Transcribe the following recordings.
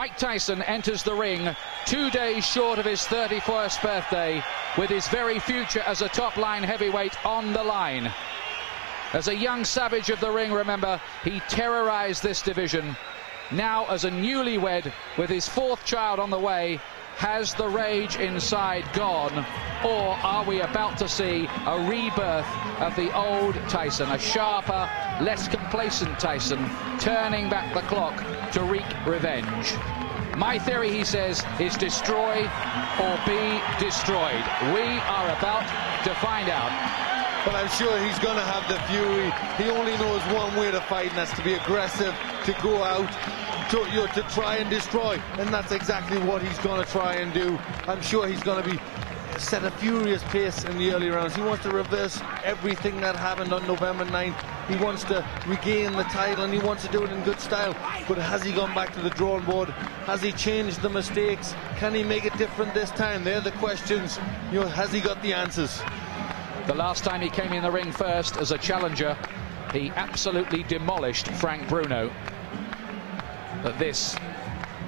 Mike Tyson enters the ring 2 days short of his 31st birthday, with his very future as a top-line heavyweight on the line. As a young savage of the ring, remember, he terrorized this division. Now, as a newlywed with his 4th child on the way, has the rage inside gone, or are we about to see a rebirth of the old Tyson, a sharper, less complacent Tyson, turning back the clock to wreak revenge? My theory, he says, is destroy or be destroyed. We are about to find out. But I'm sure he's going to have the fury. He only knows one way to fight, and that's to be aggressive, to go out, to try and destroy. And that's exactly what he's going to try and do. I'm sure he's going to set a furious pace in the early rounds. He wants to reverse everything that happened on November 9th. He wants to regain the title, and he wants to do it in good style. But has he gone back to the drawing board? Has he changed the mistakes? Can he make it different this time? They're the questions. You know, has he got the answers? The last time he came in the ring first as a challenger, he absolutely demolished Frank Bruno. But this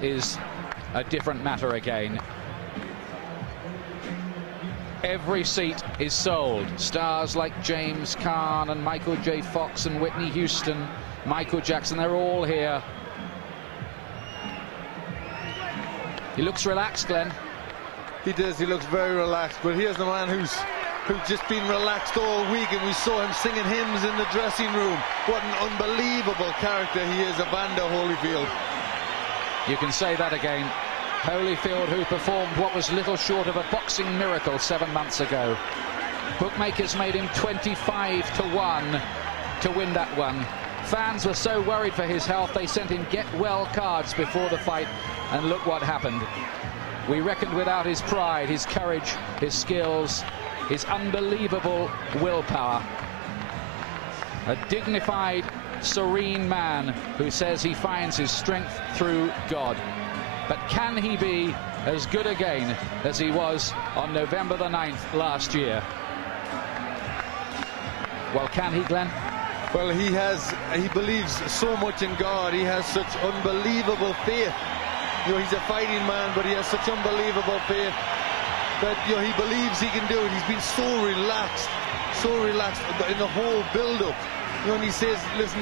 is a different matter again. Every seat is sold. Stars like James Caan and Michael J. Fox and Whitney Houston, Michael Jackson, they're all here. He looks relaxed, Glenn. He does, he looks very relaxed. But here's the man who's just been relaxed all week, and we saw him singing hymns in the dressing room. What an unbelievable character he is, Evander Holyfield. You can say that again. Holyfield, who performed what was little short of a boxing miracle 7 months ago. Bookmakers made him 25-1 to win that one. Fans were so worried for his health, they sent him get-well cards before the fight, and look what happened. We reckoned without his pride, his courage, his skills, his unbelievable willpower. A dignified, serene man who says he finds his strength through God. But can he be as good again as he was on November the 9th last year? Well, can he, Glenn? Well, he believes so much in God. He has such unbelievable faith. You know, he's a fighting man, but he has such unbelievable faith that, you know, he believes he can do it. He's been so relaxed in the whole build-up. You know, and he says, listen,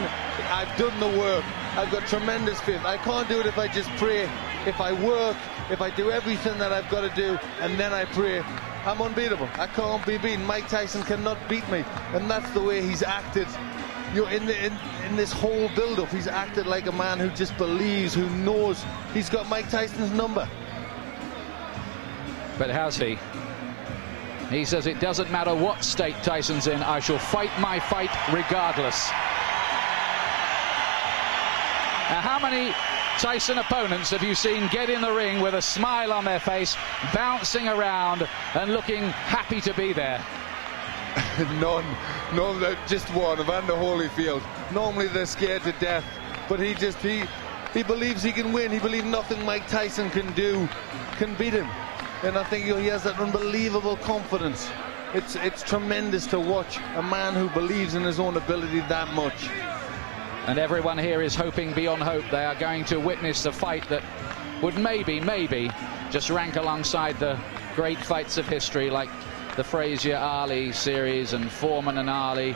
I've done the work. I've got tremendous faith. I can't do it if I just pray. If I work, if I do everything that I've got to do, and then I pray, I'm unbeatable. I can't be beaten. Mike Tyson cannot beat me. And that's the way he's acted. You know, in this whole build-up, he's acted like a man who just believes, who knows he's got Mike Tyson's number. But has he? He says it doesn't matter what state Tyson's in, I shall fight my fight regardless. Now, how many Tyson opponents have you seen get in the ring with a smile on their face, bouncing around and looking happy to be there? None, just one, Evander Holyfield. Normally they're scared to death, but he believes he can win. He believes nothing Mike Tyson can do can beat him. And I think, you know, he has that unbelievable confidence. It's tremendous to watch a man who believes in his own ability that much. And everyone here is hoping beyond hope. They are going to witness a fight that would maybe just rank alongside the great fights of history, like the Frazier-Ali series and Foreman and Ali.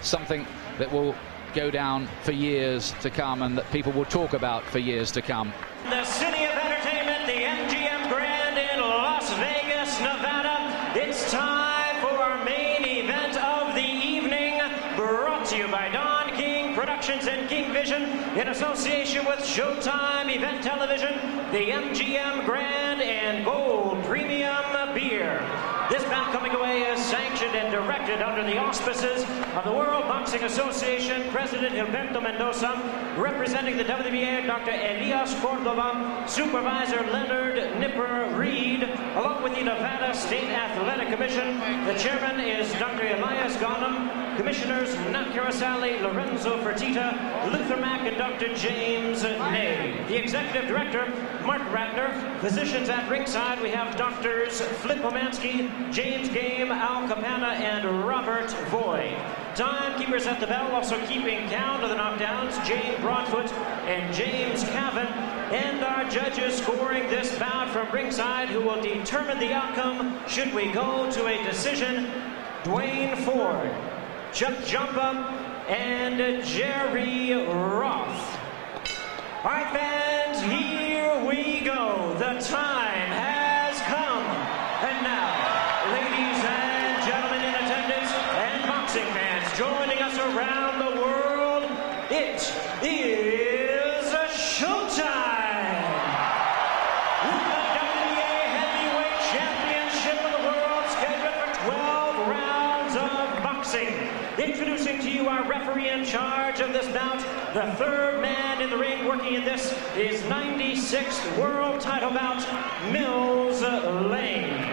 Something that will go down for years to come and that people will talk about for years to come. The city of entertainment, the MGM Grand in Las Vegas, Nevada. It's time for our main event of the evening, brought to you by Don King Productions and King Vision in association with Showtime Event Television, the MGM Grand and Gold Premium Beer. This bout coming away is sanctioned and directed under the auspices of the World Boxing Association, President Gilberto Mendoza, representing the WBA, Dr. Elias Cordova, Supervisor Leonard Nipper Reed, along with the Nevada State Athletic Commission. The chairman is Dr. Elias Ghanem, commissioners Nat Carasali, Lorenzo Fertitta, Luther Mack, and Dr. James Ney. The executive director, Mark Ratner. Physicians at ringside, we have Doctors Flip Omansky, James Game, Al Capana, and Robert Voy. Timekeepers at the bell, also keeping count of the knockdowns, Jane Broadfoot and James Cavan. And our judges scoring this bout from ringside, who will determine the outcome should we go to a decision: Dwayne Ford, Chuck Jumpa, and Jerry Roth. All right, fans, here we go. The time has come. And now, ladies and gentlemen in attendance and boxing fans joining us around the world, it is showtime! With the WBA Heavyweight Championship of the world scheduled for 12 rounds of boxing. Introducing to you our referee in charge of this bout, the third man in the ring working in this is 96th world title bout, Mills Lane.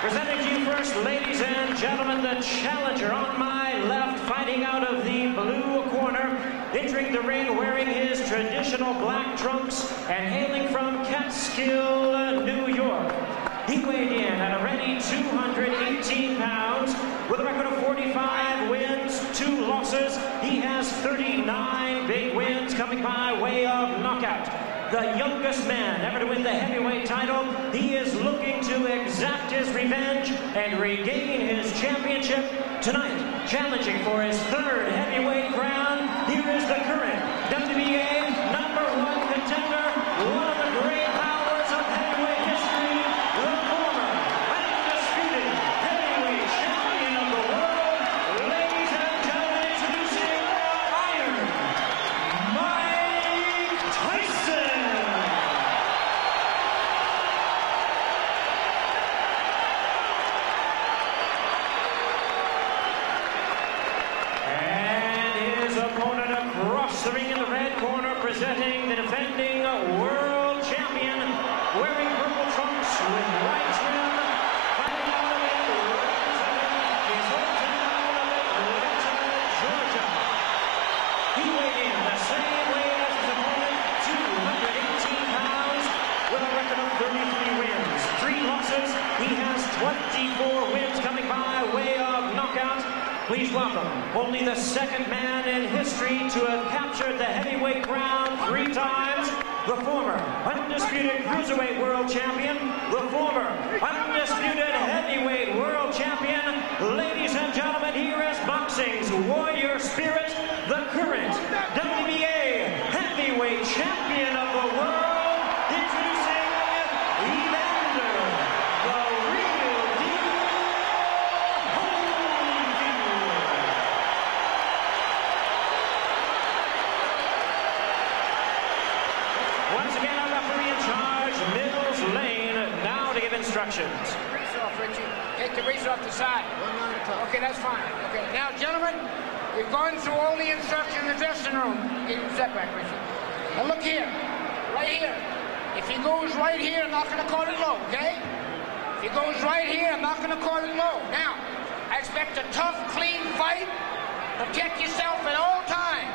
Presenting to you first, ladies and gentlemen, the challenger on my left, fighting out of the blue corner, entering the ring wearing his traditional black trunks and hailing from Catskill, New York. He weighed in at a ready 218 pounds with a record of 45 wins, 2 losses. He has 39 big wins coming by way of knockout. The youngest man ever to win the heavyweight title. He is looking to exact his revenge and regain his championship tonight. Challenging for his third heavyweight crown, here is the current WBA #1 contender, one of the great powers of heavyweight history, the former undisputed heavyweight champion of the world. Ladies and gentlemen, introducing Iron Mike Tyson. Opponent across the ring in the red corner, presenting the defending world champion, wearing purple trunks with white trim, fighting out of his hometown of Atlanta, Georgia. He weighed in the same weight as his opponent, 218 pounds, with a record of 33 wins, 3 losses. He has 24 wins coming by way of knockout. Please welcome only the second man in history to have captured the heavyweight crown 3 times, the former undisputed cruiserweight world champion, the former undisputed heavyweight world champion. Ladies and gentlemen, here is boxing's warrior spirit, the current WBA heavyweight champion of the world, introducing Evander, the real deal, Holyfield. Once again, our referee in charge, Mills Lane, now to give instructions. Grease off, Richie. Take the grease off the side. Okay, that's fine. Okay, now, gentlemen, we've gone through all the instructions in the dressing room. Get your step back, Richie. Now, look here. Right here. If he goes right here, I'm not going to call it low, okay? If he goes right here, I'm not going to call it low. Now, I expect a tough, clean fight. Protect yourself at all times.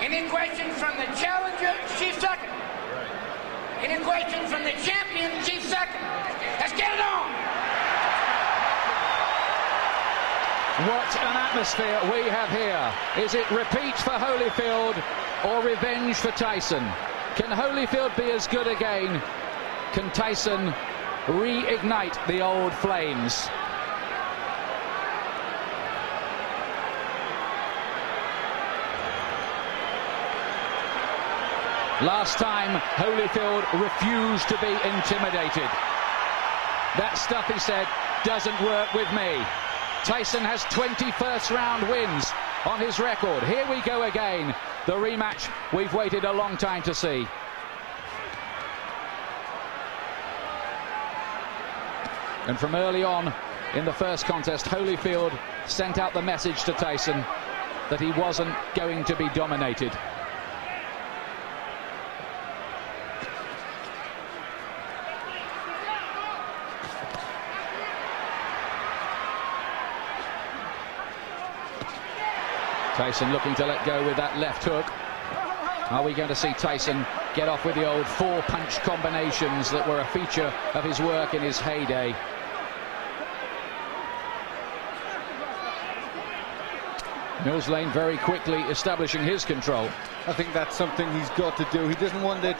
Any questions from the challenger, she's second. Any questions from the champion, she's second. Let's get it on! What an atmosphere we have here. Is it repeat for Holyfield or revenge for Tyson? Can Holyfield be as good again? Can Tyson reignite the old flames? Last time, Holyfield refused to be intimidated. That stuff, he said, doesn't work with me. Tyson has 20 first-round wins on his record. Here we go again. The rematch we've waited a long time to see. And from early on in the first contest, Holyfield sent out the message to Tyson that he wasn't going to be dominated. Tyson looking to let go with that left hook. Are we going to see Tyson get off with the old 4-punch combinations that were a feature of his work in his heyday? Mills Lane very quickly establishing his control. I think that's something he's got to do. He doesn't want it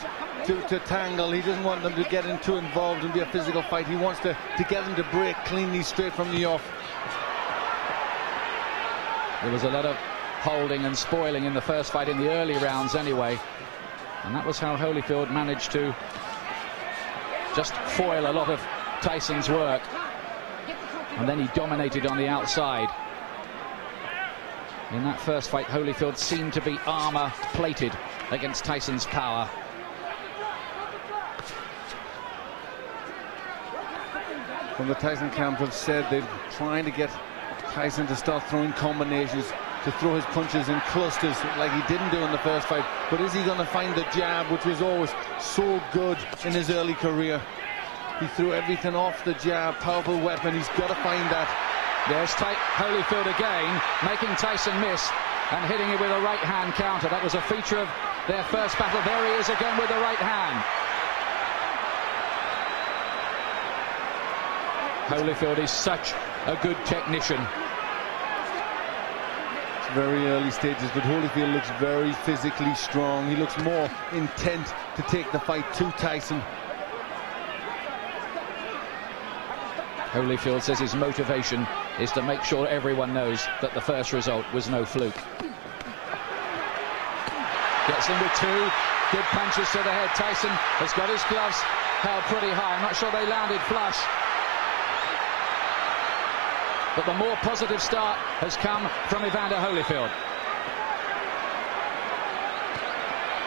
to tangle. He doesn't want them to get too involved and be a physical fight. He wants to get them to break cleanly straight from the off. There was a lot of holding and spoiling in the first fight in the early rounds anyway. And that was how Holyfield managed to just foil a lot of Tyson's work. And then he dominated on the outside. In that first fight, Holyfield seemed to be armor-plated against Tyson's power. From the Tyson camp have said they're trying to get Tyson to start throwing combinations, to throw his punches in clusters like he didn't do in the first fight. But is he going to find the jab, which was always so good in his early career? He threw everything off the jab, powerful weapon. He's got to find that. There's Holyfield again, making Tyson miss and hitting it with a right hand counter. That was a feature of their first battle. There he is again with the right hand. Holyfield is such a good technician. It's very early stages, but Holyfield looks very physically strong. He looks more intent to take the fight to Tyson. Holyfield says his motivation is to make sure everyone knows that the first result was no fluke. Gets in with two good punches to the head. Tyson has got his gloves held pretty high. I'm not sure they landed flush. But the more positive start has come from Evander Holyfield.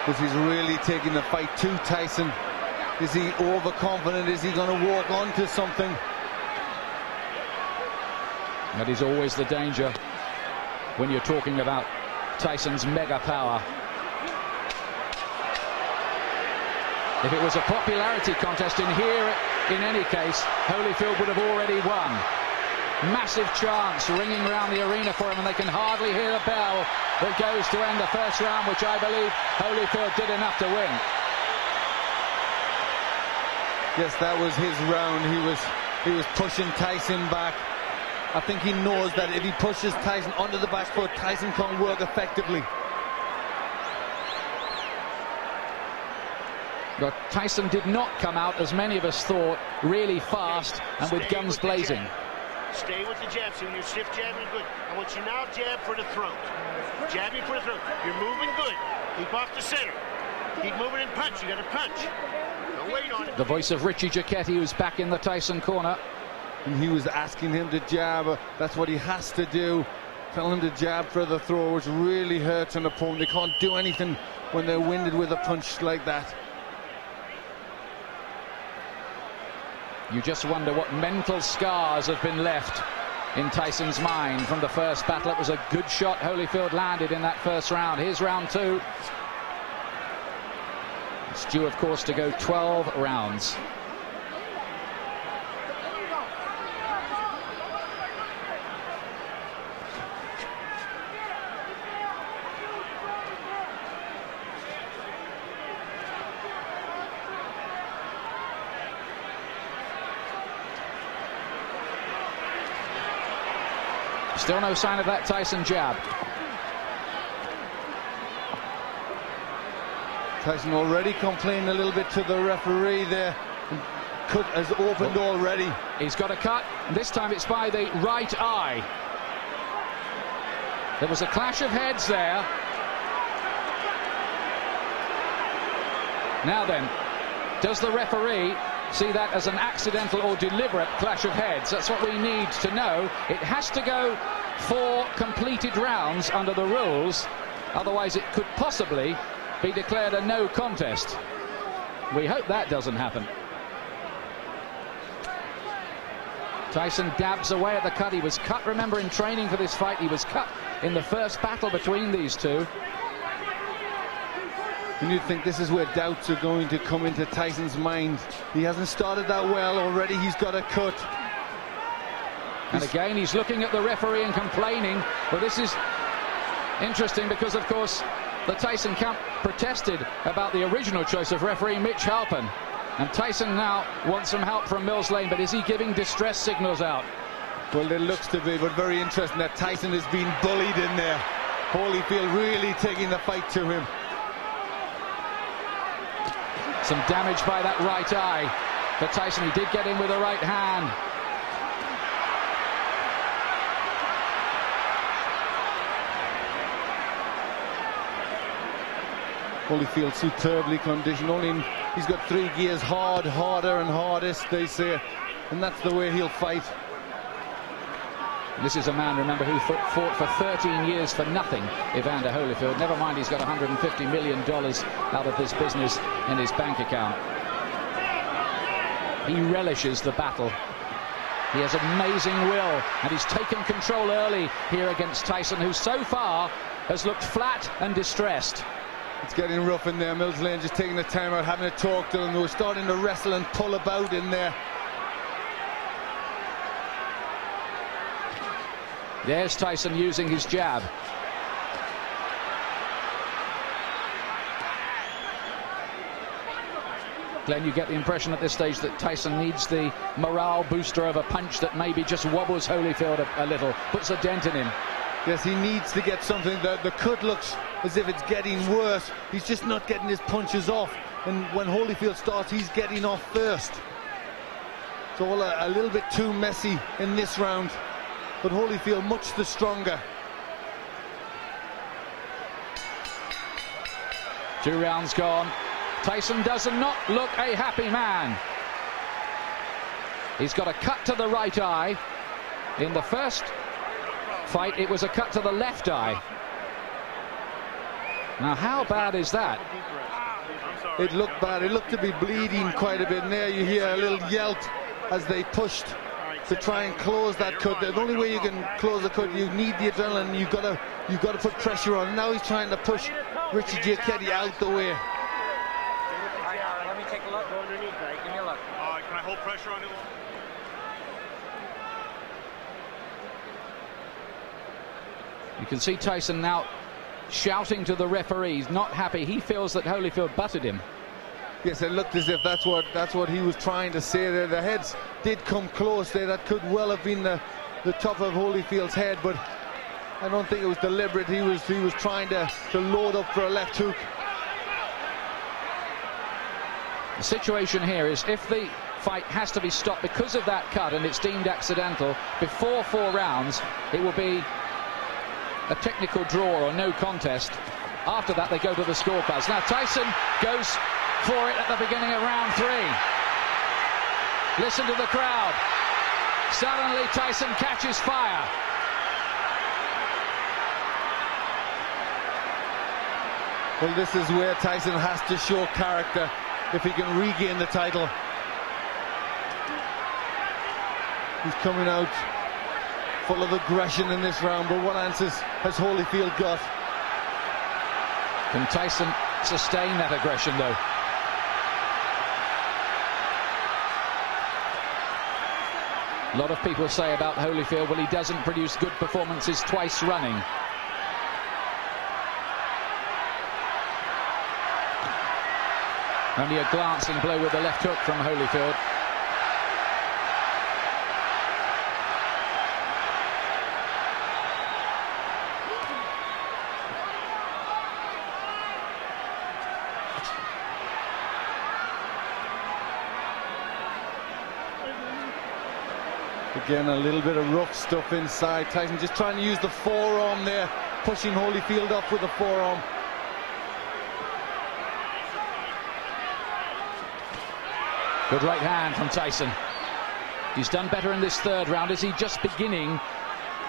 But he's really taking the fight to Tyson. Is he overconfident? Is he going to walk onto something? That is always the danger when you're talking about Tyson's mega power. If it was a popularity contest in here, in any case, Holyfield would have already won. Massive chants ringing around the arena for him, and they can hardly hear the bell that goes to end the first round, which I believe Holyfield did enough to win. Yes, that was his round. He was pushing Tyson back. I think he knows that if he pushes Tyson onto the back foot, Tyson can't work effectively. But Tyson did not come out, as many of us thought, really fast and with guns blazing. Stay with the jab. So you're stiff jabbing good. I want you now jab for the throat. Jabbing for the throat. You're moving good. Keep off the center. Keep moving and punch. You got to punch. Don't wait on it. The voice of Richie Giacchetti, who's back in the Tyson corner. And he was asking him to jab. That's what he has to do. Tell him to jab for the throw, which really hurts an opponent. They can't do anything when they're winded with a punch like that. You just wonder what mental scars have been left in Tyson's mind from the first battle. It was a good shot Holyfield landed in that first round. Here's round two. It's due, of course, to go 12 rounds. Still no sign of that Tyson jab. Tyson already complaining a little bit to the referee there. Cut has opened already. He's got a cut, and this time it's by the right eye. There was a clash of heads there. Now then, does the referee see that as an accidental or deliberate clash of heads? That's what we need to know. It has to go 4 completed rounds under the rules, otherwise it could possibly be declared a no contest. We hope that doesn't happen. Tyson dabs away at the cut. He was cut, remember, in training for this fight. He was cut in the first battle between these two. And you'd think this is where doubts are going to come into Tyson's mind. He hasn't started that well already. He's got a cut. And again, he's looking at the referee and complaining. Well, this is interesting because, of course, the Tyson camp protested about the original choice of referee Mitch Halpin. And Tyson now wants some help from Mills Lane, but is he giving distress signals out? Well, it looks to be, but very interesting that Tyson is being bullied in there. Holyfield really taking the fight to him. Some damage by that right eye for Tyson. He did get in with a right hand. Holyfield superbly conditioned. He's got 3 gears, hard, harder and hardest, they say, and that's the way he'll fight. This is a man, remember, who fought for 13 years for nothing, Evander Holyfield. Never mind, he's got $150 million out of this business in his bank account. He relishes the battle. He has amazing will, and he's taken control early here against Tyson, who so far has looked flat and distressed. It's getting rough in there. Mills Lane just taking the time out, having a talk to them. They were starting to wrestle and pull about in there. There's Tyson using his jab. Glenn, you get the impression at this stage that Tyson needs the morale booster of a punch that maybe just wobbles Holyfield a little, puts a dent in him. Yes, he needs to get something. The cut looks as if it's getting worse. He's just not getting his punches off. And when Holyfield starts, he's getting off first. It's all a little bit too messy in this round. But Holyfield much the stronger. 2 rounds gone. Tyson does not look a happy man. He's got a cut to the right eye. In the first fight, it was a cut to the left eye. Now, how bad is that? It looked bad. It looked to be bleeding quite a bit. And there you hear a little yelp as they pushed to try and close that cut. The only way you can close the cut, you need the adrenaline. You've got to put pressure on. Now he's trying to push Richie Giacchetti out the way. Let me take a look. Go underneath, right? Give me a look. Can I hold pressure on him? You can see Tyson now shouting to the referees, not happy. He feels that Holyfield butted him. Yes, it looked as if that's what he was trying to say there. The heads did come close there. That could well have been the top of Holyfield's head, but I don't think it was deliberate. He was trying to load up for a left hook. The situation here is if the fight has to be stopped because of that cut and it's deemed accidental before 4 rounds, it will be a technical draw or no contest. After that, they go to the scorecards. Now Tyson goes for it at the beginning of round 3. Listen to the crowd. Suddenly Tyson catches fire. Well, this is where Tyson has to show character if he can regain the title. He's coming out full of aggression in this round, but what answers has Holyfield got? Can Tyson sustain that aggression, though? A lot of people say about Holyfield, well, he doesn't produce good performances twice running. Only a glancing blow with the left hook from Holyfield. Again, a little bit of rough stuff inside. Tyson just trying to use the forearm there, pushing Holyfield up with the forearm. Good right hand from Tyson. He's done better in this 3rd round. Is he just beginning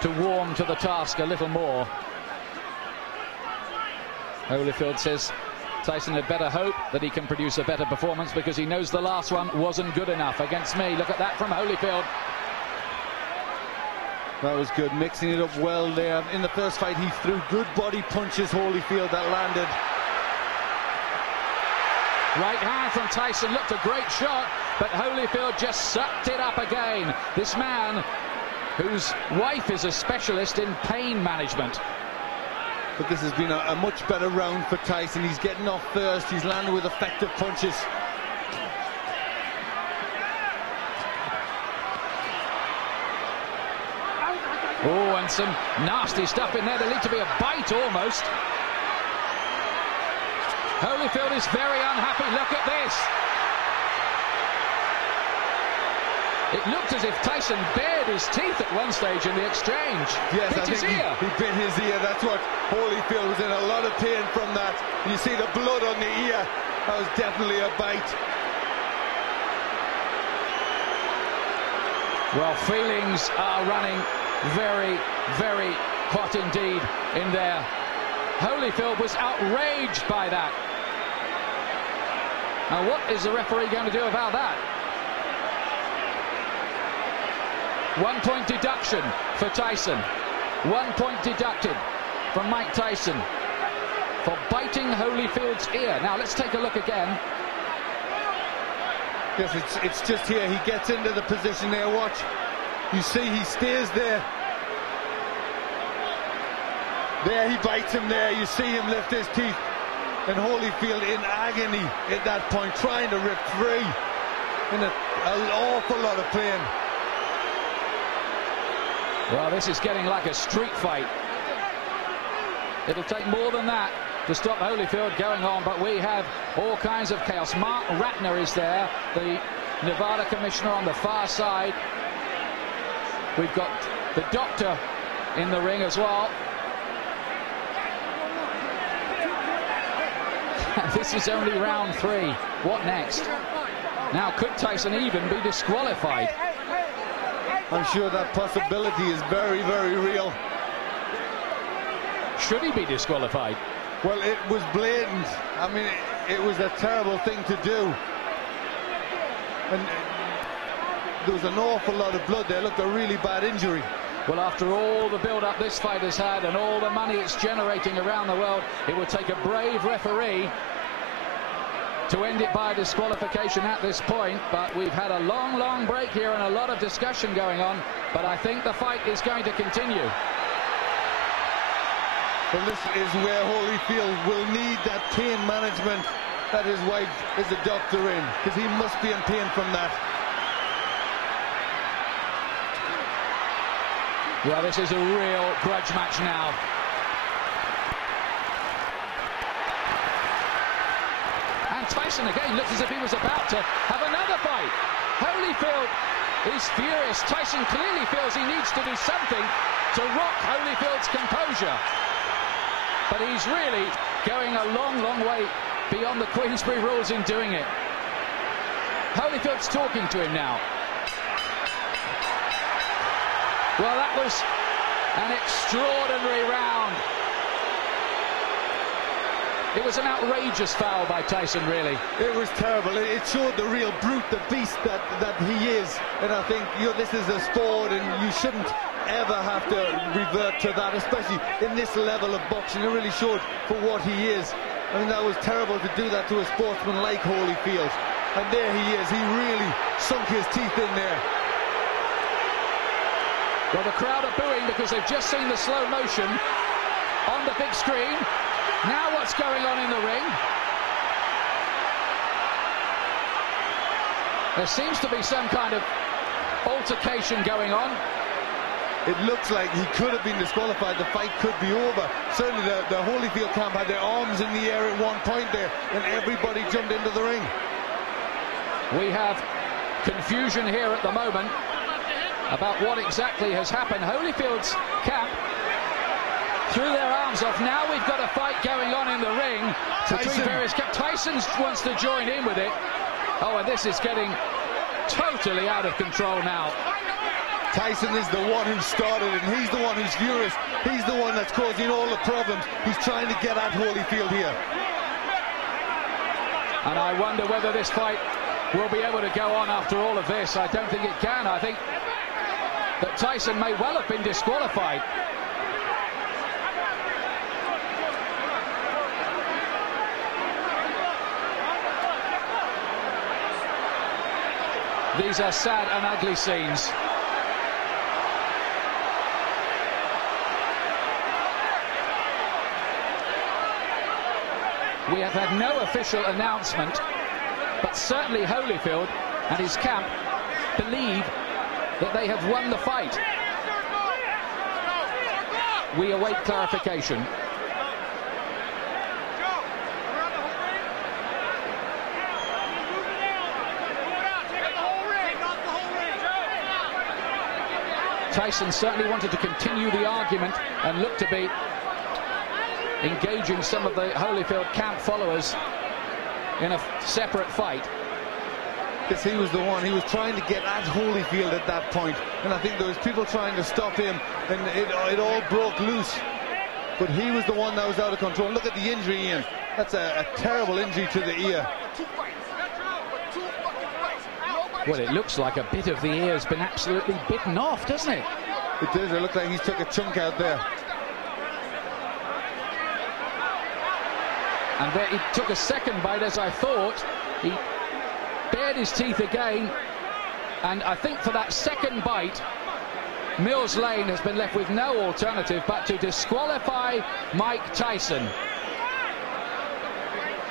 to warm to the task a little more? Holyfield says Tyson had better hope that he can produce a better performance because he knows the last one wasn't good enough against me. Look at that from Holyfield. That was good, mixing it up well there. In the first fight, he threw good body punches, Holyfield, that landed. Right hand from Tyson, looked a great shot, but Holyfield just sucked it up again. This man, whose wife is a specialist in pain management. But this has been a much better round for Tyson. He's getting off first, he's landed with effective punches. Oh, and some nasty stuff in there. There lead to be a bite almost. Holyfield is very unhappy. Look at this. It looked as if Tyson bared his teeth at one stage in the exchange. Yes, bit I his think ear. he bit his ear. That's what Holyfield was in a lot of pain from that. You see the blood on the ear. That was definitely a bite. Well, feelings are running very, very hot indeed in there. Holyfield was outraged by that. Now, what is the referee going to do about that? 1 point deduction for Tyson. 1 point deducted from Mike Tyson for biting Holyfield's ear. Now, let's take a look again. Yes, it's just here. He gets into the position there. Watch. You see he stays there. There, he bites him there. You see him lift his teeth. And Holyfield in agony at that point, trying to rip free. In an awful lot of pain. Well, this is getting like a street fight. It'll take more than that to stop Holyfield going on, but we have all kinds of chaos. Mark Ratner is there, the Nevada commissioner on the far side. We've got the doctor in the ring as well. This is only round 3. What next? Now, could Tyson even be disqualified? I'm sure that possibility is very, very real. Should he be disqualified? Well, it was blatant. I mean, it was a terrible thing to do. And there was an awful lot of blood there. Looked a really bad injury. Well, after all the build-up this fight has had and all the money it's generating around the world, it would take a brave referee to end it by disqualification at this point. But we've had a long, long break here and a lot of discussion going on. But I think the fight is going to continue. Well, this is where Holyfield will need that pain management that his wife is a doctor in, because he must be in pain from that. Well, this is a real grudge match now. And Tyson again looks as if he was about to have another fight. Holyfield is furious. Tyson clearly feels he needs to do something to rock Holyfield's composure. But he's really going a long, long way beyond the Queensberry rules in doing it. Holyfield's talking to him now. Well, that was an extraordinary round. It was an outrageous foul by Tyson, really. It was terrible. It showed the real brute, the beast that he is. And I think, you know, this is a sport and you shouldn't ever have to revert to that, especially in this level of boxing. It really showed for what he is. I mean, that was terrible to do that to a sportsman like Holyfield. And there he is. He really sunk his teeth in there. Well, the crowd are booing because they've just seen the slow motion on the big screen. Now what's going on in the ring? There seems to be some kind of altercation going on. It looks like he could have been disqualified. The fight could be over. Certainly the Holyfield camp had their arms in the air at one point there, and everybody jumped into the ring. We have confusion here at the moment about what exactly has happened. Holyfield's camp threw their arms off. Now we've got a fight going on in the ring between various camps. Tyson wants to join in with it. Oh, and this is getting totally out of control now. Tyson is the one who started it, and he's the one who's furious. He's the one that's causing all the problems. He's trying to get at Holyfield here. And I wonder whether this fight will be able to go on after all of this. I don't think it can. I think that Tyson may well have been disqualified. These are sad and ugly scenes. We have had no official announcement, but certainly Holyfield and his camp believe that they have won the fight. we await clarification. Tyson certainly wanted to continue the argument and looked to be engaging some of the Holyfield camp followers in a separate fight. Because he was the one, he was trying to get at Holyfield at that point, and I think there was people trying to stop him, and it all broke loose. But he was the one that was out of control. Look at the injury, Ian. That's a terrible injury to the ear. Well, it looks like a bit of the ear has been absolutely bitten off, doesn't it? It does. It looks like he's took a chunk out there. And there he took a second bite, as I thought. He bared his teeth again, and I think for that second bite, Mills Lane has been left with no alternative but to disqualify Mike Tyson.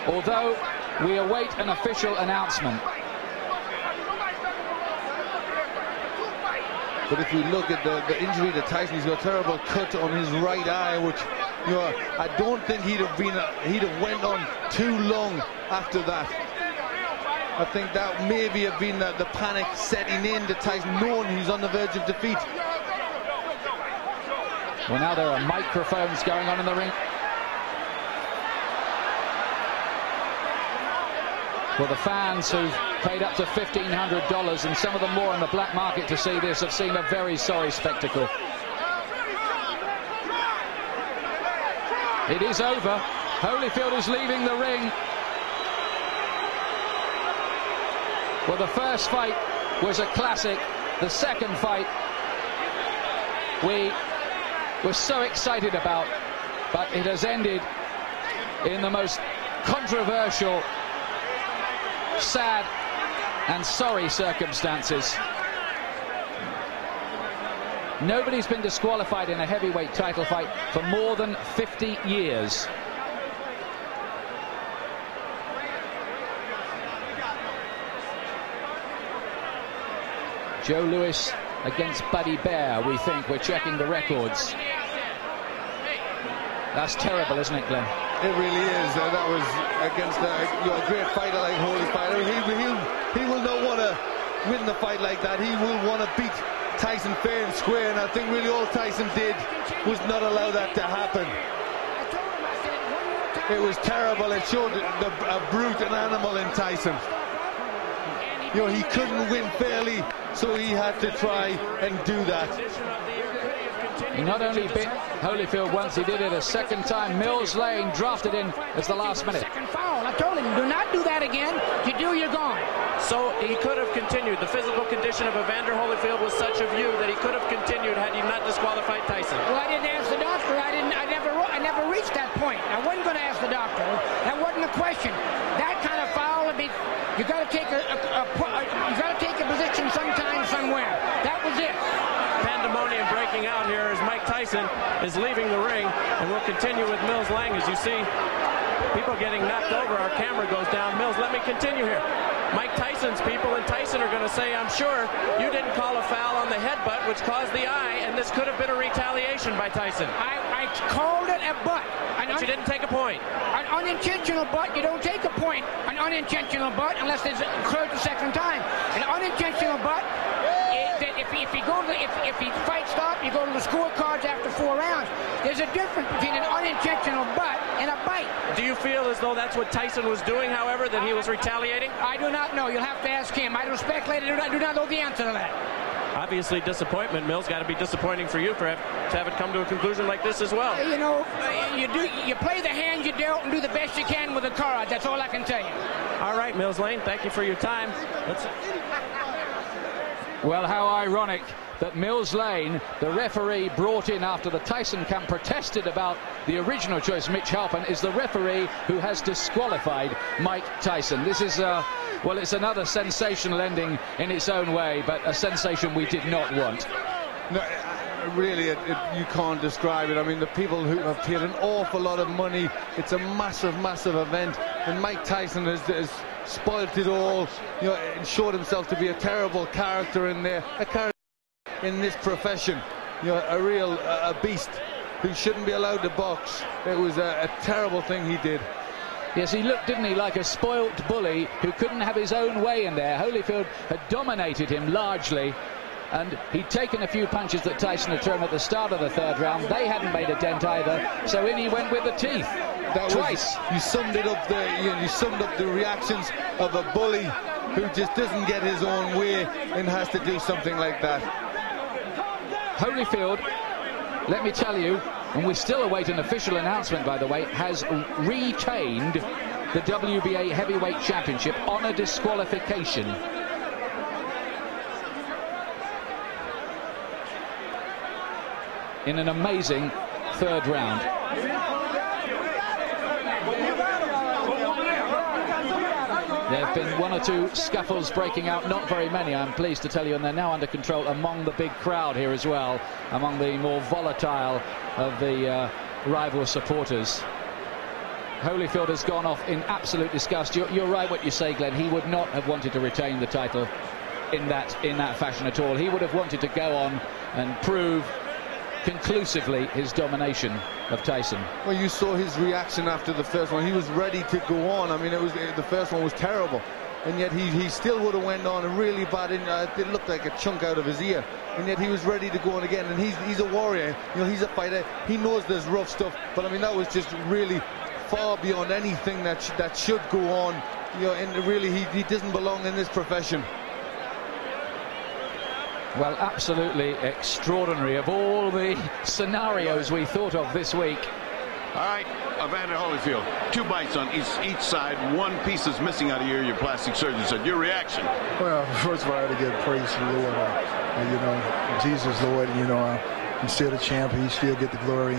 Although we await an official announcement. But if we look at the injury to Tyson, he's got a terrible cut on his right eye, which, you know, I don't think he'd have went on too long after that. I think that maybe have been the panic setting in to Tyson, knowing he's on the verge of defeat. Well, now there are microphones going on in the ring. Well, the fans who've paid up to $1,500 and some of them more on the black market to see this have seen a very sorry spectacle. It is over. Holyfield is leaving the ring. Well, the first fight was a classic. The second fight we were so excited about, but it has ended in the most controversial, sad and sorry circumstances. Nobody's been disqualified in a heavyweight title fight for more than 50 years. Joe Louis against Buddy Bear, we think. We're checking the records. That's terrible, isn't it, Glenn? It really is. That was against a great fighter like Holyfield. He will not want to win the fight like that. He will want to beat Tyson fair and square, and I think really all Tyson did was not allow that to happen. It was terrible. It showed a brute, an animal in Tyson. You know, he couldn't win fairly, so he had to try and do that. He not only bit Holyfield once, he did it a second time. Mills Lane drafted in as the last minute. Second foul. I told him, do not do that again. If you do, you're gone. So he could have continued. The physical condition of Evander Holyfield was such a view that he could have continued had he not disqualified Tyson. Well, I didn't ask the doctor. I never reached that point. I wasn't going to ask the doctor. That wasn't a question. That kind of foul, you got to take a position sometime, somewhere. That was it. Pandemonium breaking out here as Mike Tyson is leaving the ring, and we'll continue with Mills Lang. As you see people getting knocked over, our camera goes down. Mills, let me continue here. Mike Tyson's people and Tyson are going to say, I'm sure you didn't call a foul on the headbutt, which caused the eye, and this could have been a retaliation by Tyson. I called it a butt. But you didn't take a point. An unintentional butt, you don't take a point. An unintentional butt, unless it's occurred the second time. An unintentional butt, if he fight stop, you go to the scorecards after 4 rounds. There's a difference between an unintentional butt and a bite. Do you feel as though that's what Tyson was doing, however, that he was retaliating? I do not know. You'll have to ask him. I don't speculate. I do not know the answer to that. Obviously, disappointment. Mills, got to be disappointing for you to have it come to a conclusion like this as well. You know, you play the hand you dealt and do the best you can with the card. That's all I can tell you. All right, Mills Lane, thank you for your time. Well, how ironic that Mills Lane, the referee brought in after the Tyson camp protested about the original choice, Mitch Halpin, is the referee who has disqualified Mike Tyson. This is, well, it's another sensational ending in its own way, but a sensation we did not want. No, really, you can't describe it. I mean, the people who have paid an awful lot of money, it's a massive, massive event, and Mike Tyson has spoilt it all, you know, and showed himself to be a terrible character in there, a character in this profession, you know, a real beast. who shouldn't be allowed to box. It was a terrible thing he did. Yes, he looked, didn't he, like a spoilt bully who couldn't have his own way in there. Holyfield had dominated him largely, and he'd taken a few punches that Tyson had thrown at the start of the third round. They hadn't made a dent either, so in he went with the teeth. Twice. You summed it up there. You summed up the reactions of a bully who just doesn't get his own way and has to do something like that. Holyfield, let me tell you, and we still await an official announcement, by the way, has retained the WBA Heavyweight Championship on a disqualification. In an amazing third round. There have been one or two scuffles breaking out, not very many, I'm pleased to tell you, and they're now under control among the big crowd here as well, among the more volatile of the rival supporters. Holyfield has gone off in absolute disgust. You're right what you say, Glenn. He would not have wanted to retain the title in that fashion at all. He would have wanted to go on and prove conclusively his domination of Tyson. Well, you saw his reaction after the first one. He was ready to go on. I mean, the first one was terrible, and yet he still would have went on and really bad. It looked like a chunk out of his ear, and yet he was ready to go on again. And he's a warrior. You know, he's a fighter. He knows there's rough stuff, but I mean, that was just really far beyond anything that should go on. You know, and really, he doesn't belong in this profession. Well, absolutely extraordinary. Of all the scenarios we thought of this week. All right, Evander Holyfield, 2 bites on each side. 1 piece is missing out of your plastic surgeon said. Your reaction? Well, first of all, I had to give praise to the Lord. You know, Jesus, Lord, you know, I'm still the champ. He still get the glory.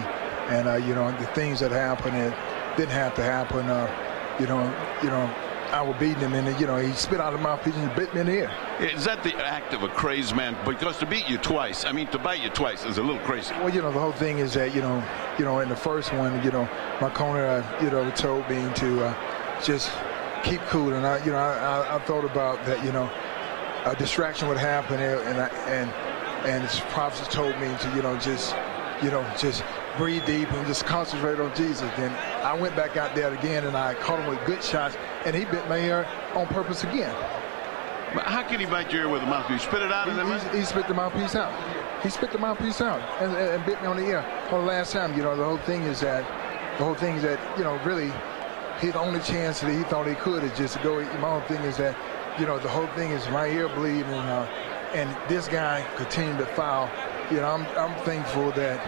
And, you know, the things that happened, it didn't have to happen. You know, I was beating him, and you know, he spit out of my mouthpiece and bit me in the ear. Is that the act of a crazed man? Because to beat you twice, I mean, to bite you twice is a little crazy. Well, you know, the whole thing is that, you know, in the first one, you know, my corner, you know, told me to just keep cool, and I thought about that, you know, a distraction would happen, and his prophets told me to, you know, just breathe deep and just concentrate on Jesus. Then I went back out there again, and I caught him with good shots, and he bit my ear on purpose again. But how can he bite your ear with a mouthpiece? Spit it out? He spit the mouthpiece out. He spit the mouthpiece out and bit me on the ear. For the last time, you know, the whole thing is that, you know, really, his only chance that he thought he could is just to go. My whole thing is that, you know, the whole thing is my ear bleeding, and this guy continued to foul. You know, I'm thankful that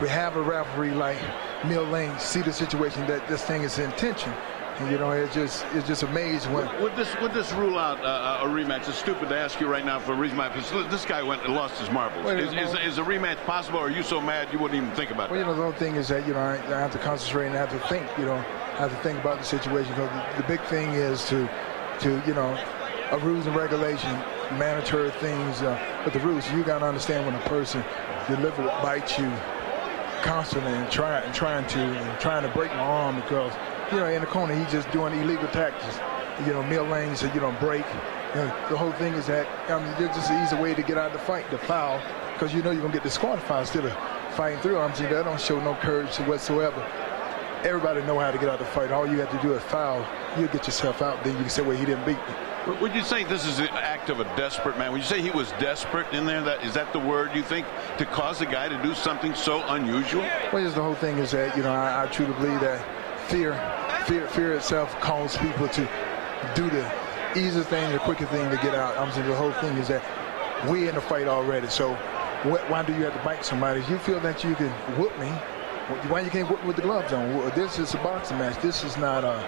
we have a referee like Mill Lane see the situation that this thing is intention. And, you know, it's just amazing when. Would this rule out a rematch? It's stupid to ask you right now for a rematch. This guy went and lost his marbles. Is a rematch possible, or are you so mad you wouldn't even think about it? Well, you know, the whole thing is that, you know, I have to concentrate and I have to think, you know, I have to think about the situation. Because the big thing is to you know, rules and regulation, mandatory things, but the rules, you got to understand when a person deliberately bites you constantly and trying to break my arm, because, you know, in the corner he's just doing illegal tactics. You know, Mill Lane said, you don't break. You know, the whole thing is that, I mean, there's just an easy way to get out of the fight, the foul, because you know you're gonna get disqualified instead of fighting through. I'm saying that don't show no courage whatsoever. Everybody know how to get out of the fight. All you have to do is foul. You'll get yourself out. Then you can say, well, he didn't beat me. Would you say this is an act of a desperate man? Would you say he was desperate in there? Is that the word, you think, to cause a guy to do something so unusual? Well, just the whole thing is that, you know, I truly believe that fear itself causes people to do the easiest thing, the quickest thing to get out. I'm saying the whole thing is that we're in the fight already. So why do you have to bite somebody? If you feel that you can whoop me, why you can't whoop with the gloves on? This is a boxing match. This is not a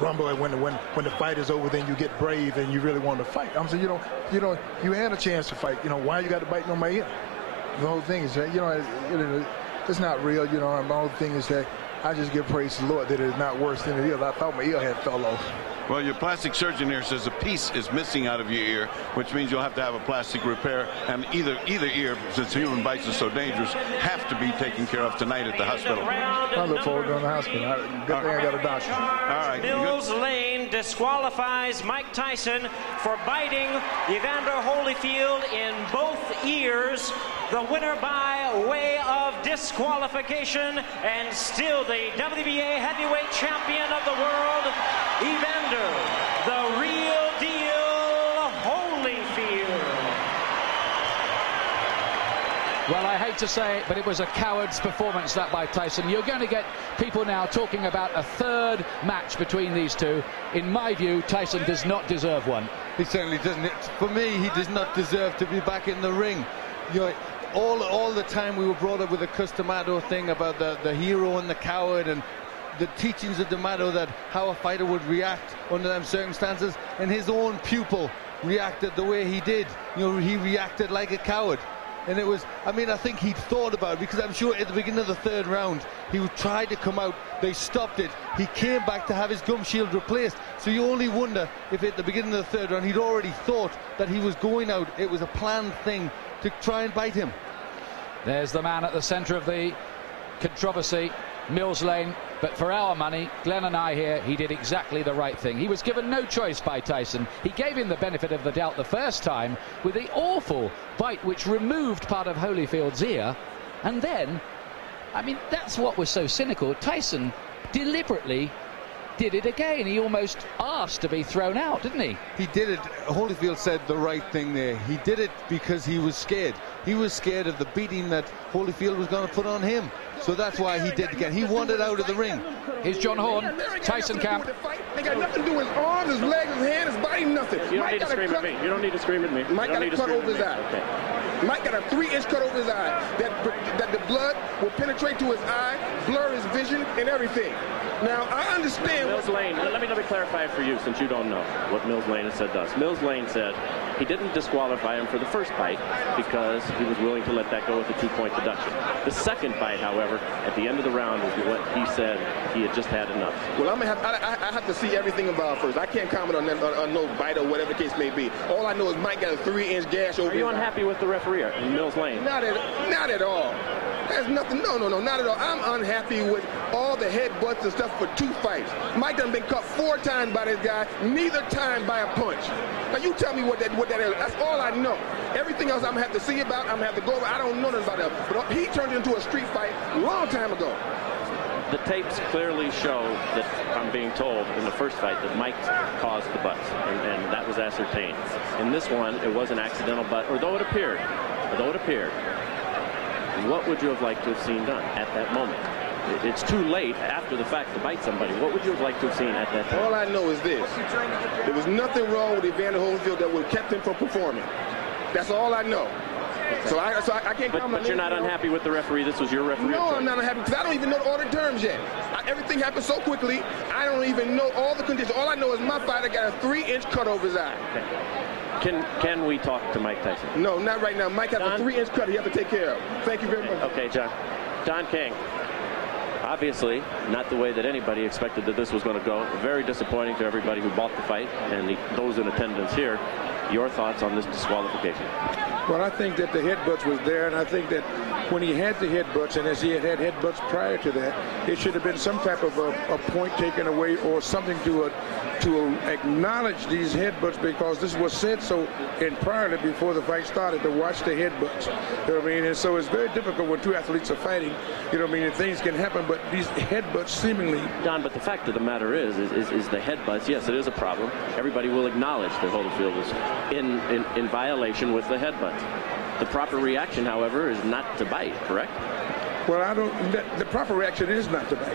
rumble. When the fight is over, then you get brave and you really want to fight. I'm saying, you had a chance to fight. You know, why you got to bite on my ear? The whole thing is that, you know, it's not real. You know, my whole thing is that I just give praise to the Lord that it's not worse than it is. I thought my ear had fell off. Well, your plastic surgeon here says a piece is missing out of your ear, which means you'll have to have a plastic repair, and either ear, since human bites are so dangerous, have to be taken care of tonight at the hospital. I look forward to going to the hospital. Good thing I got a doctor. All right. Mills Lane disqualifies Mike Tyson for biting Evander Holyfield in both ears. The winner by way of disqualification, and still the WBA heavyweight champion of the world, Evander, the real deal, Holyfield. Well, I hate to say it, but it was a coward's performance, that by Tyson. You're going to get people now talking about a third match between these two. In my view, Tyson does not deserve one. He certainly doesn't. For me, he does not deserve to be back in the ring. You know, all the time we were brought up with a Customato thing about the hero and the coward, and the teachings of D'Amato that how a fighter would react under them circumstances, and his own pupil reacted the way he did. You know, he reacted like a coward. And it was, I mean, I think he'd thought about it, because I'm sure at the beginning of the third round he tried to come out, they stopped it, he came back to have his gum shield replaced. So you only wonder if at the beginning of the third round he'd already thought that he was going out. It was a planned thing to try and bite him. There's the man at the center of the controversy, Mills Lane. But for our money, Glenn and I here, he did exactly the right thing. He was given no choice by Tyson. He gave him the benefit of the doubt the first time with the awful bite which removed part of Holyfield's ear. And then, I mean, that's what was so cynical. Tyson deliberately did it again. He almost asked to be thrown out, didn't he? He did it. Holyfield said the right thing there. He did it because he was scared. He was scared of the beating that Holyfield was going to put on him. So that's why he did it again. He wanted out of the ring. Here's John Horn, Tyson camp. They got nothing to do with his arms, his legs, his hands, his body, nothing. You don't need to scream at me. You don't need to scream at me. Mike got a cut over his eye. Okay. Mike got a 3-inch cut over his eye. That the blood will penetrate to his eye, blur his vision, and everything. Now, I understand. Mills Lane, let me clarify it for you, since you don't know what Mills Lane has said to us. Mills Lane said he didn't disqualify him for the first bite because he was willing to let that go with a 2-point deduction. The second bite, however, at the end of the round, was what he said he had just had enough. Well, I have to see everything involved first. I can't comment on that, on no bite or whatever the case may be. All I know is Mike got a 3-inch gash over his eye. Are you unhappy with the referee in Mills Lane? Not at all. There's nothing. No, not at all. I'm unhappy with all the headbutts and stuff for 2 fights. Mike done been cut 4 times by this guy, neither time by a punch. Now you tell me what that is. That's all I know. Everything else I'm gonna have to see about. I'm gonna have to go over. I don't know nothing about that. But he turned it into a street fight a long time ago. The tapes clearly show that, I'm being told, in the first fight that Mike caused the butts, and that was ascertained. In this one, it was an accidental butt, although it appeared. What would you have liked to have seen done at that moment? It's too late after the fact to bite somebody. What would you have liked to have seen at that time? All I know is this. There was nothing wrong with Evander Holyfield that would have kept him from performing. That's all I know. So I can't comment. But you're not unhappy with the referee? This was your referee? No, I'm not unhappy because I don't even know all the terms yet. Everything happened so quickly, I don't even know all the conditions. All I know is my fighter got a 3-inch cut over his eye. Okay. Can we talk to Mike Tyson? No, not right now. Mike has a 3-inch cut he has to take care of. Thank you very much. Okay, John. Don King. Obviously, not the way that anybody expected that this was going to go. Very disappointing to everybody who bought the fight and those in attendance here. Your thoughts on this disqualification? Well, I think that the headbutts was there, and I think that when he had the headbutts, and as he had headbutts prior to that, it should have been some type of a point taken away or something to acknowledge these headbutts, because this was said so priorly before the fight started, to watch the headbutts. You know what I mean? And so it's very difficult when 2 athletes are fighting. You know what I mean? And things can happen, but these headbutts seemingly... Don, but the fact of the matter is the headbutts, yes, it is a problem. Everybody will acknowledge that Holyfield was in violation with the headbutts. The proper reaction, however, is not to bite, correct? Well, the proper reaction is not to bite.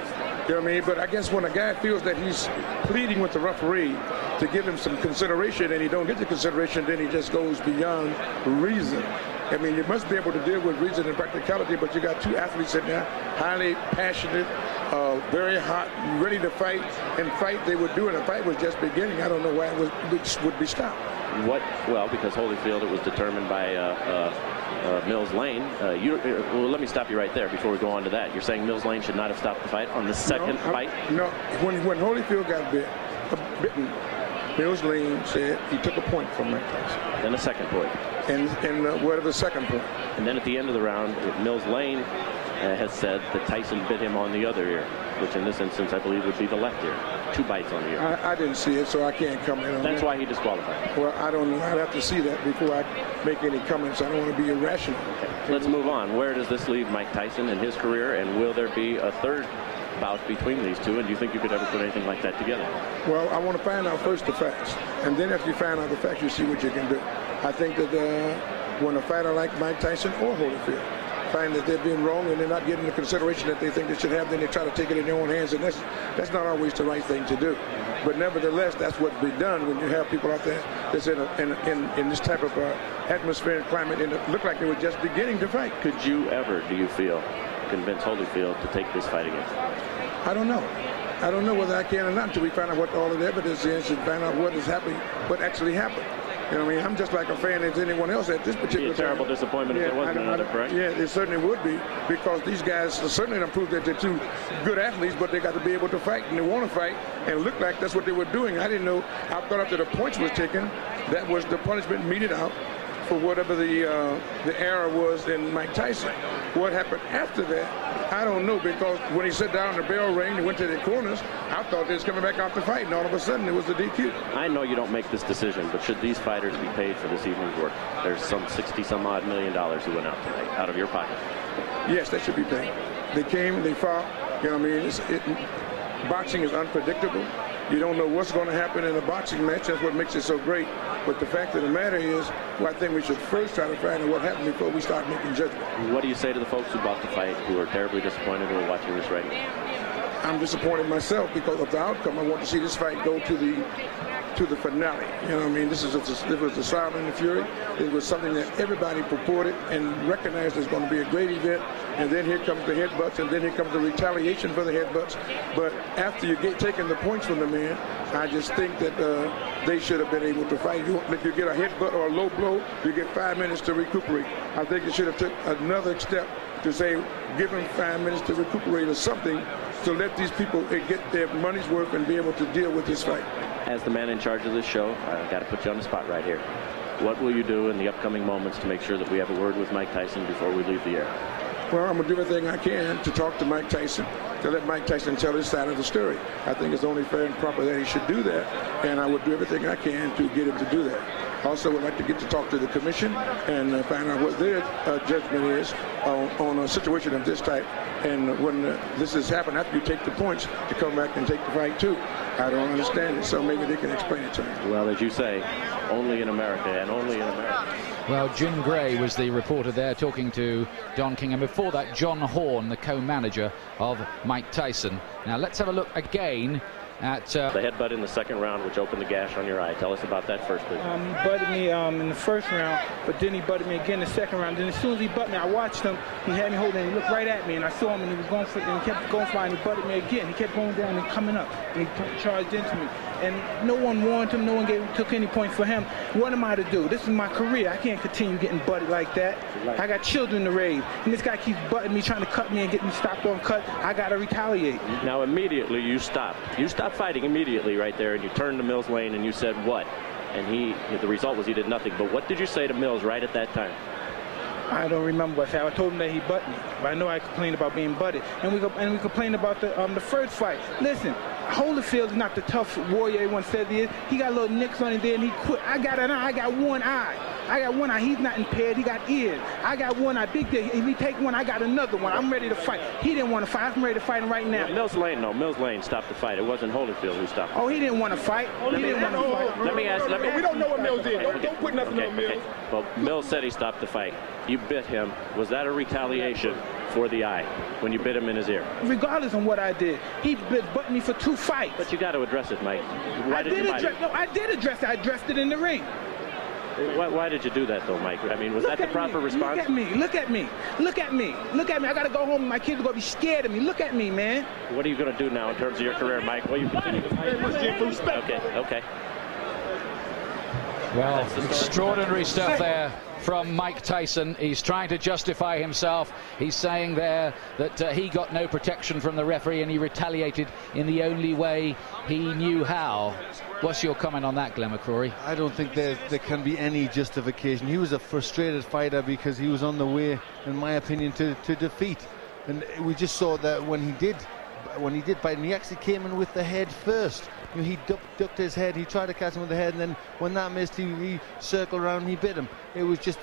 You know what I mean? But I guess when a guy feels that he's pleading with the referee to give him some consideration and he don't get the consideration, then he just goes beyond reason. I mean, you must be able to deal with reason and practicality, but you got 2 athletes in there, highly passionate, very hot, ready to fight, and fight they would do, and the fight was just beginning. I don't know why it would be stopped. Well, because Holyfield, it was determined by Mills Lane. Well, let me stop you right there before we go on to that. You're saying Mills Lane should not have stopped the fight on the second fight? No, when Holyfield got bit, bitten, Mills Lane said he took a point from Mike Tyson. Then a second point. And what of the second point? And then at the end of the round, Mills Lane has said that Tyson bit him on the other ear, which in this instance I believe would be the left ear. 2 bites on the ear. I didn't see it, so I can't comment on that. That's why he disqualified. Well, I don't know. I'd have to see that before I make any comments. I don't want to be irrational. Okay. Let's move on. Where does this leave Mike Tyson in his career, and will there be a third bout between these two, and do you think you could ever put anything like that together? Well, I want to find out first the facts, and then after you find out the facts, you see what you can do. I think that when a fighter like Mike Tyson or Holyfield find that they're being wrong and they're not getting the consideration that they think they should have, then they try to take it in their own hands, and that's not always the right thing to do. But nevertheless, that's what's been done when you have people out there that's in this type of atmosphere and climate, and it looked like they were just beginning to fight. Could you ever, do you feel, convince Holyfield to take this fight again? I don't know. I don't know whether I can or not until we find out what all of the evidence is and find out what is happening, what actually happened. You know what I mean? I'm just like a fan as anyone else at this particular time. It'd be a terrible disappointment if there wasn't another, correct? Yeah, it certainly would be, because these guys certainly don't prove that they're two good athletes, but they got to be able to fight, and they want to fight, and it looked like that's what they were doing. I didn't know. I thought after the points was taken, that was the punishment meted out for whatever the error was in Mike Tyson. What happened after that, I don't know, because when he sat down, the bell rang, he went to the corners, I thought they was coming back out to fight, and all of a sudden it was the DQ. I know you don't make this decision, but should these fighters be paid for this evening's work? There's some $60-some-odd million who went out tonight, out of your pocket. Yes, they should be paid. They came, they fought, you know what I mean? Boxing is unpredictable. You don't know what's going to happen in a boxing match. That's what makes it so great. But the fact of the matter is, well, I think we should first try to find out what happened before we start making judgment. What do you say to the folks who bought the fight, who are terribly disappointed, who are watching this right now? I'm disappointed myself because of the outcome. I want to see this fight go to the finale. You know what I mean? This was the Sound and the Fury. It was something that everybody purported and recognized as going to be a great event. And then here comes the headbutts, and then here comes the retaliation for the headbutts. But after you get taking the points from the man, I just think that they should have been able to fight. If you get a headbutt or a low blow, you get 5 minutes to recuperate. I think you should have took another step to say, give them 5 minutes to recuperate or something, to let these people get their money's worth and be able to deal with this fight. As the man in charge of this show, I've got to put you on the spot right here. What will you do in the upcoming moments to make sure that we have a word with Mike Tyson before we leave the air? Well, I'm going to do everything I can to talk to Mike Tyson, to let Mike Tyson tell his side of the story. I think it's only fair and proper that he should do that, and I would do everything I can to get him to do that. Also, would like to get to talk to the commission and find out what their judgment is on a situation of this type. And when this has happened, after you take the points, to come back and take the fight too. I don't understand it, so maybe they can explain it to me. Well, as you say, only in America, and only in America. Well, Jim Gray was the reporter there talking to Don King, and before that, John Horn, the co-manager of Mike Tyson. Now, let's have a look again at the headbutt in the second round, which opened the gash on your eye. Tell us about that first, please. He butted me in the first round, but then he butted me again in the second round. Then as soon as he butted me, I watched him. He had me holding, and he looked right at me, and I saw him, and he was going for, and he kept going flying. He butted me again. He kept going down and coming up, and he charged into me. And no one warned him. No one took any points for him. What am I to do? This is my career. I can't continue getting butted like that. I got children to raise, and this guy keeps butting me, trying to cut me and get me stopped on cut. I got to retaliate. Now, immediately you stopped. You stopped fighting immediately right there, and you turned to Mills Lane, and you said what? And the result was he did nothing. But what did you say to Mills right at that time? I don't remember what I said. I told him that he butted me, but I know I complained about being butted, and we complained about the first fight. Listen, Holyfield is not the tough warrior everyone says he is. He got little nicks on his there, and he quit. I got an eye. I got one eye. I got one eye. He's not impaired. He got ears. I got one eye. Big deal. If he take one, I got another one. I'm ready to fight. He didn't want to fight. I'm ready to fight him right now. Mills Lane stopped the fight. It wasn't Holyfield who stopped it. Oh, he didn't want to fight. He didn't want to fight. Let me ask. We don't know what Mills did. Don't put nothing on Mills. Okay. Well, Mills said he stopped the fight. You bit him. Was that a retaliation for the eye when you bit him in his ear? Regardless of what I did, he butted me for 2 fights. But you got to address it, Mike. I did address it. I addressed it in the ring. Why did you do that, though, Mike? I mean, was that the proper response? Look at me. Look at me. Look at me. Look at me. I got to go home. My kids are going to be scared of me. Look at me, man. What are you going to do now in terms of your career, Mike? Well, you continue to fight. Okay. Well, extraordinary stuff there from Mike Tyson. He's trying to justify himself. He's saying there that he got no protection from the referee and he retaliated in the only way he knew how. What's your comment on that, Glenn McCrory? I don't think there can be any justification. He was a frustrated fighter because he was on the way, in my opinion, to defeat. And we just saw that when he did bite him, he actually came in with the head first. You know, he ducked his head, he tried to catch him with the head, and then when that missed, he circled around and he bit him. It was just